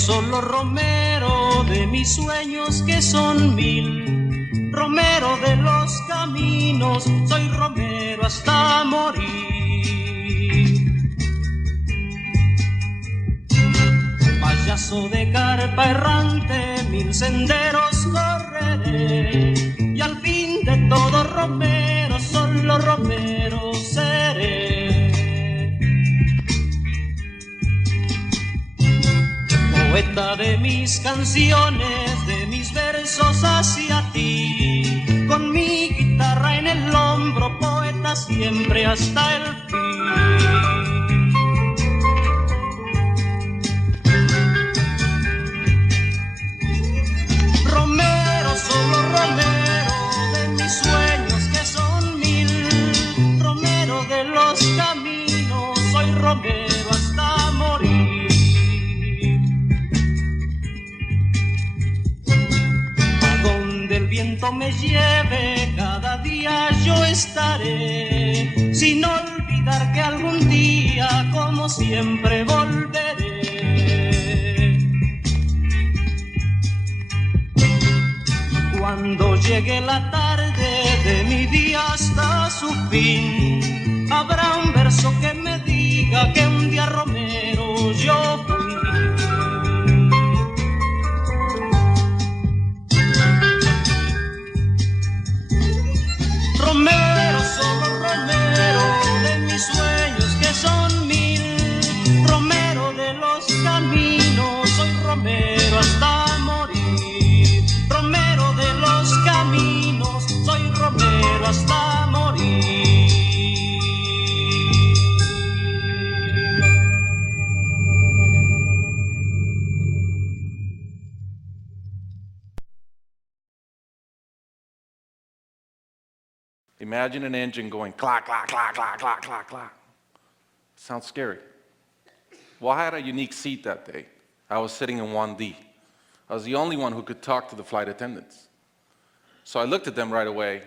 solo Romero de mis sueños que son 1000. Romero de los caminos, soy Romero hasta morir. Payaso de carpa errante, 1000 senderos correré, y al fin de todo Romero, solo Romero seré. Poeta de mis canciones, de mis versos hacia ti, con mi guitarra en el hombro, poeta siempre hasta el fin. Romero, solo Romero, de mis sueños que son 1000. Romero de los caminos, soy Romero hasta morir. Me lleve, cada día yo estaré, sin olvidar que algún día, como siempre, volveré. Y cuando llegue la tarde de mi día hasta su fin, habrá un verso que me diga que un día Romero yo fui. Romero, solo Romero, de mis sueños que son 1000. Romero de los caminos, soy Romero hasta morir. Romero de los caminos, soy Romero hasta morir. Imagine an engine going clack, clack, clack, clack, clack, clack, clack. Sounds scary. Well, I had a unique seat that day. I was sitting in 1D. I was the only one who could talk to the flight attendants. So I looked at them right away,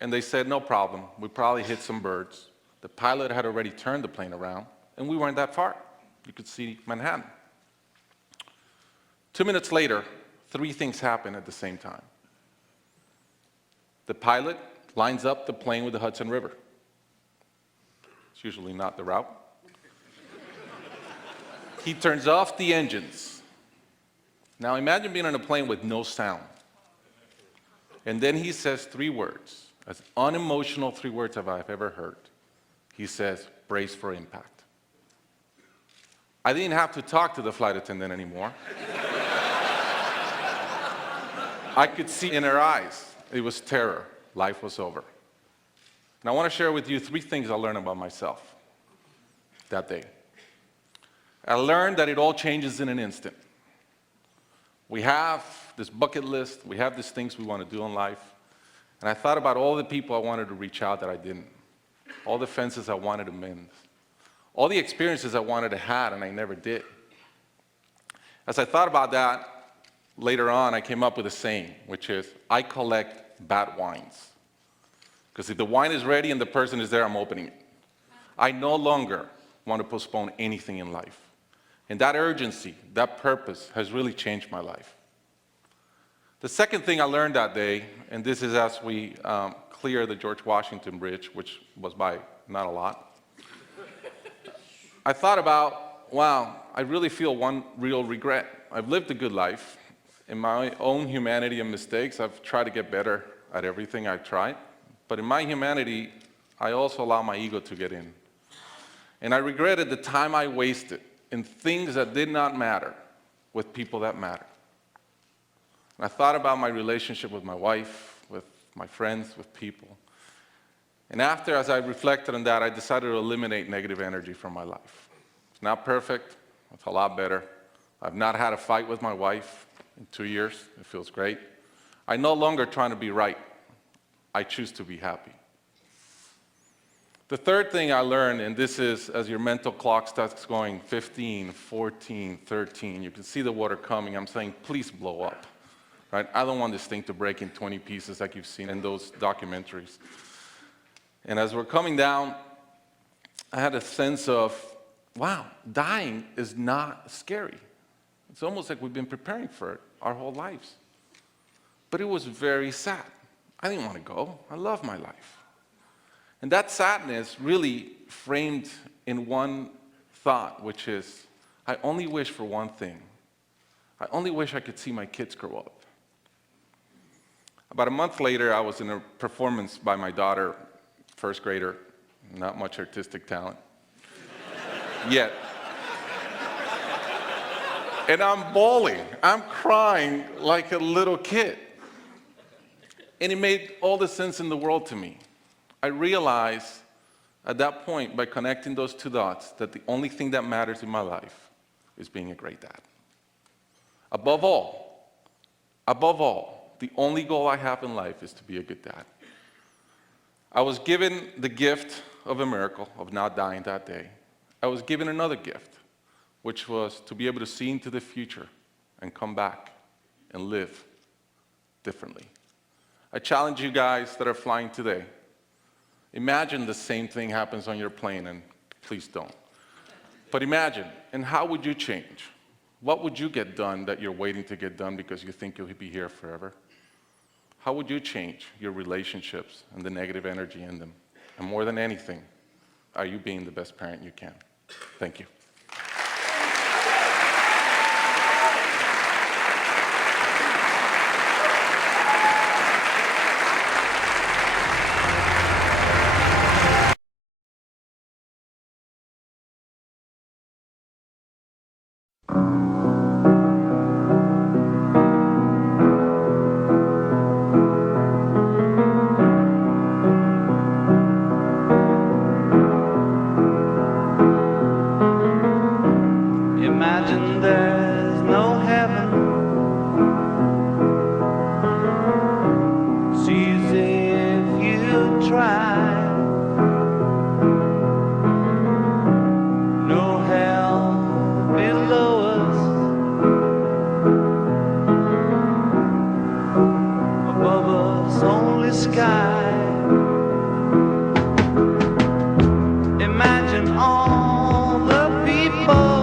and they said, no problem. We probably hit some birds. The pilot had already turned the plane around, and we weren't that far. You could see Manhattan. 2 minutes later, 3 things happened at the same time. The pilot lines up the plane with the Hudson River. It's usually not the route. He turns off the engines. Now imagine being on a plane with no sound. And then he says 3 words, as unemotional 3 words as I've ever heard. He says, brace for impact. I didn't have to talk to the flight attendant anymore. I could see in her eyes, it was terror. Life was over. And I want to share with you 3 things I learned about myself that day. I learned that it all changes in an instant. We have this bucket list, we have these things we want to do in life, and I thought about all the people I wanted to reach out that I didn't, all the fences I wanted to mend, all the experiences I wanted to have and I never did. As I thought about that, later on I came up with a saying, which is, I collect bad wines. Because if the wine is ready and the person is there, I'm opening it. I no longer want to postpone anything in life. And that urgency, that purpose has really changed my life. The second thing I learned that day, and this is as we clear the George Washington Bridge, which was by not a lot, I thought about, wow, I really feel one real regret. I've lived a good life. In my own humanity and mistakes, I've tried to get better at everything I've tried. But in my humanity, I also allow my ego to get in. And I regretted the time I wasted in things that did not matter with people that matter. And I thought about my relationship with my wife, with my friends, with people. And after, as I reflected on that, I decided to eliminate negative energy from my life. It's not perfect. It's a lot better. I've not had a fight with my wife in 2 years. It feels great. I'm no longer trying to be right. I choose to be happy. The third thing I learned, and this is as your mental clock starts going 15, 14, 13, you can see the water coming. I'm saying, please blow up. Right? I don't want this thing to break in 20 pieces like you've seen in those documentaries. And as we're coming down, I had a sense of, wow, dying is not scary. It's almost like we've been preparing for it our whole lives. But it was very sad. I didn't want to go. I love my life. And that sadness really framed in one thought, which is, I only wish for one thing. I only wish I could see my kids grow up. About a month later, I was in a performance by my daughter, first grader, not much artistic talent, yet. And I'm bawling, I'm crying like a little kid. And it made all the sense in the world to me. I realized at that point, by connecting those two dots, that the only thing that matters in my life is being a great dad. Above all, the only goal I have in life is to be a good dad. I was given the gift of a miracle, of not dying that day. I was given another gift, which was to be able to see into the future and come back and live differently. I challenge you guys that are flying today. Imagine the same thing happens on your plane, and please don't. But imagine, and how would you change? What would you get done that you're waiting to get done because you think you'll be here forever? How would you change your relationships and the negative energy in them? And more than anything, are you being the best parent you can? Thank you. Imagine there's no heaven. It's easy if you try. No hell below us. Above us only sky. Imagine all the people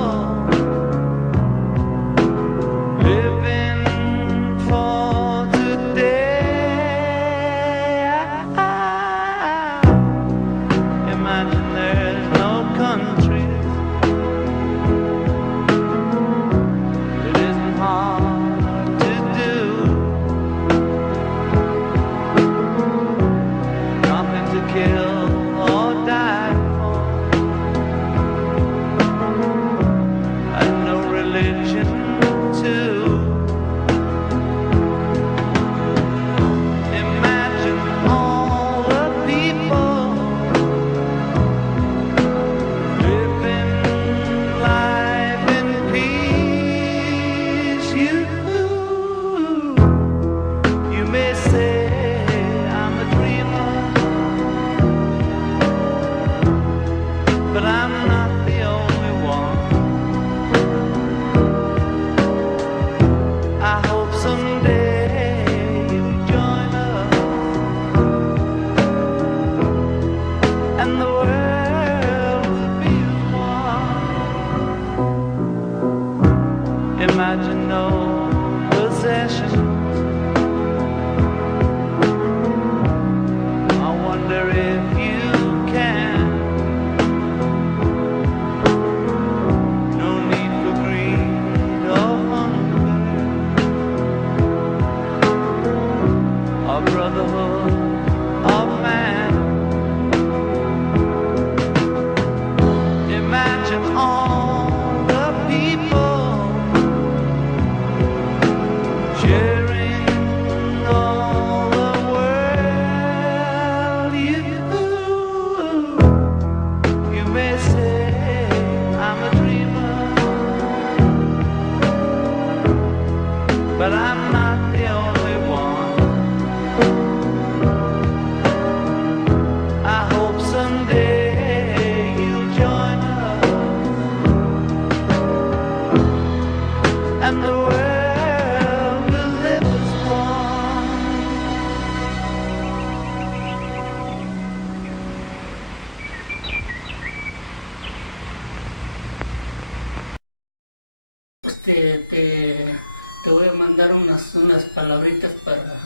te voy a mandar unas palabritas para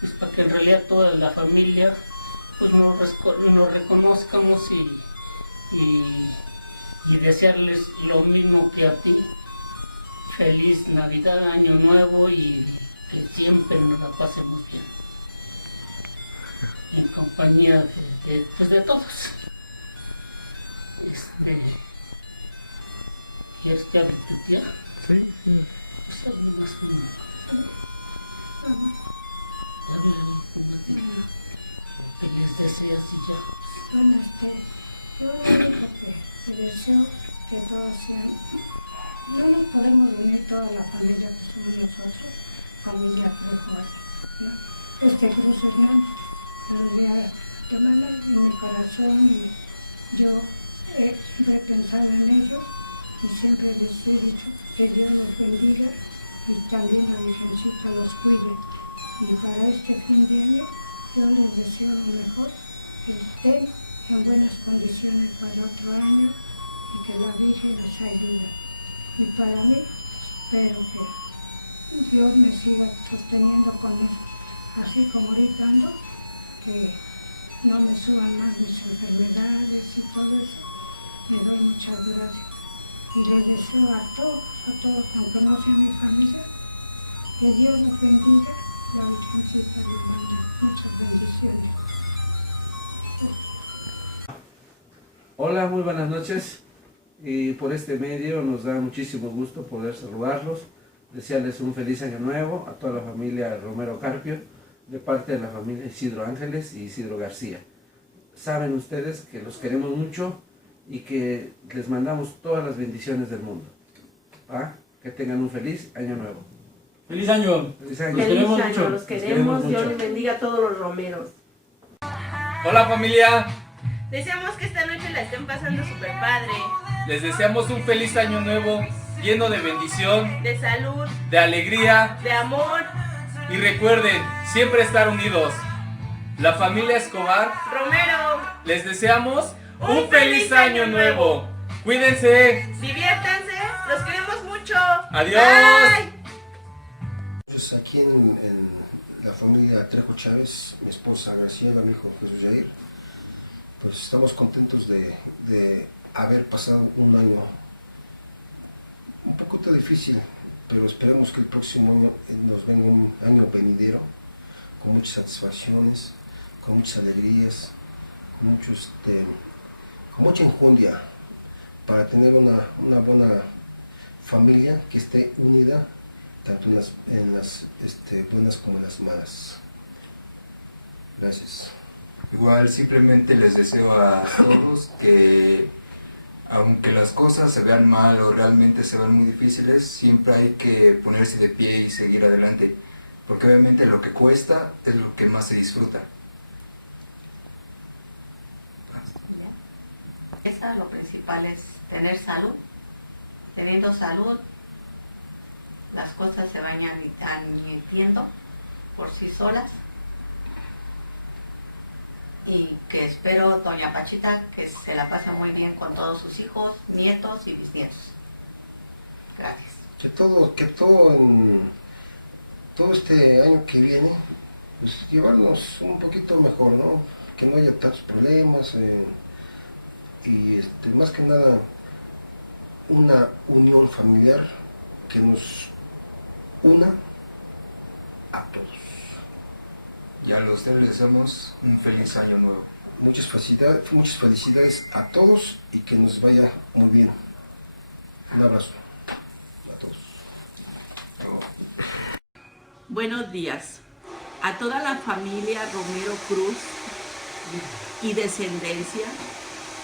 pues para que en realidad toda la familia pues nos reconozcamos y desearles lo mismo que a ti. Feliz Navidad, Año Nuevo y que siempre nos la pasemos bien. En compañía pues de todos. ¿Quieres que hable tu tía? Sí, sí. Pues ahí nomás habla ahí, nomás de lo que les deseas y ya. Bueno, yo lo único que deseo que todos sean, no nos podemos unir toda la familia que somos nosotros, familia Trejo, ¿no? Cruz Hernández, pero ya de manera en mi corazón y yo siempre he pensado en ellos y siempre les he dicho que Dios los bendiga y también la Virgencita los cuide. Y para este fin de año yo les deseo lo mejor, que estén en buenas condiciones para otro año y que la Virgen les ayude. Y para mí, espero que Dios me siga sosteniendo con eso, así como ahorita ando, que no me suban más mis enfermedades y todo eso. Le doy muchas gracias. Y les deseo a todos, aunque no sea mi familia, que Dios los bendiga, la Virgencita les mande muchas bendiciones. Hola, muy buenas noches. Y por este medio nos da muchísimo gusto poder saludarlos, desearles un feliz año nuevo a toda la familia Romero Carpio, de parte de la familia Isidro Ángeles y Isidro García. Saben ustedes que los queremos mucho y que les mandamos todas las bendiciones del mundo. Que tengan un feliz año nuevo. ¡Feliz año! ¡Feliz año! Los queremos mucho. Los queremos, Dios les bendiga a todos los romeros. Hola familia, Deseamos que esta noche la estén pasando súper padre, les deseamos un feliz año nuevo, lleno de bendición, de salud, de alegría de amor. y recuerden, siempre estar unidos. La familia Escobar, Romero, les deseamos un feliz año nuevo. Cuídense. diviértanse, los queremos mucho. Adiós. Bye. Pues aquí en la familia Trejo Chávez, mi esposa Graciela, mi hijo Jesús Jair, pues estamos contentos de haber pasado un año un poquito difícil, pero esperemos que el próximo año nos venga un año venidero con muchas satisfacciones, con muchas alegrías, con mucha enjundia para tener una buena familia que esté unida tanto en las buenas como en las malas. Gracias. Igual simplemente les deseo a todos que aunque las cosas se vean mal o realmente se vean muy difíciles, siempre hay que ponerse de pie y seguir adelante, porque obviamente lo que cuesta es lo que más se disfruta. Lo principal es tener salud. Teniendo salud, las cosas se van admitiendo por sí solas. Y que espero, doña Pachita, que se la pase muy bien con todos sus hijos, nietos y bisnietos. Gracias. Que todo este año que viene, pues llevarnos un poquito mejor, ¿no? Que no haya tantos problemas y más que nada una unión familiar que nos una a todos. Y a los tres les deseamos un feliz año nuevo. Muchas felicidades a todos y que nos vaya muy bien. Un abrazo a todos. Buenos días a toda la familia Romero Cruz y descendencia.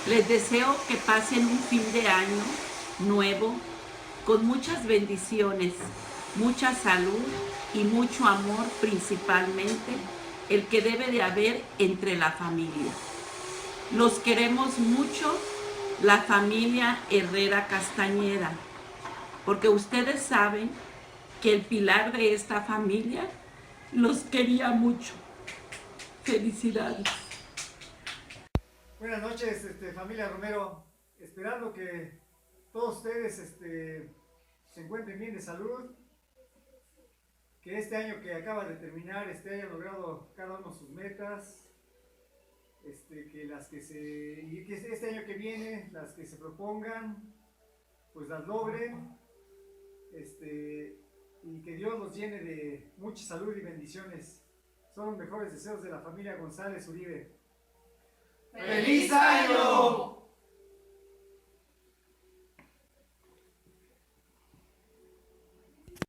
Les deseo que pasen un fin de año nuevo con muchas bendiciones, mucha salud y mucho amor, principalmente el que debe de haber entre la familia. Los queremos mucho, la familia Herrera Castañeda, porque ustedes saben que el pilar de esta familia los quería mucho. Felicidades. Buenas noches, familia Romero. Esperando que todos ustedes se encuentren bien de salud, que este año que acaba de terminar hayan logrado cada uno sus metas, y que este año que viene, las que se propongan, pues las logren, y que Dios los llene de mucha salud y bendiciones. Son los mejores deseos de la familia González Uribe. ¡Feliz año!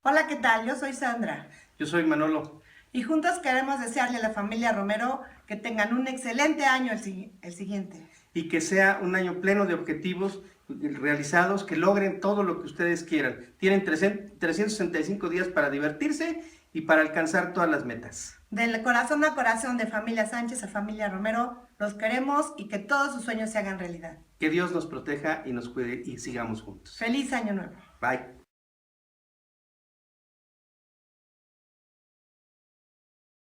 Hola, ¿qué tal? Yo soy Sandra. Yo soy Manolo. Y juntos queremos desearle a la familia Romero que tengan un excelente año el siguiente. Y que sea un año pleno de objetivos realizados, que logren todo lo que ustedes quieran. Tienen 365 días para divertirse y para alcanzar todas las metas. Del corazón a corazón de familia Sánchez a familia Romero, los queremos y que todos sus sueños se hagan realidad. Que Dios nos proteja y nos cuide y sigamos juntos. ¡Feliz año nuevo! Bye.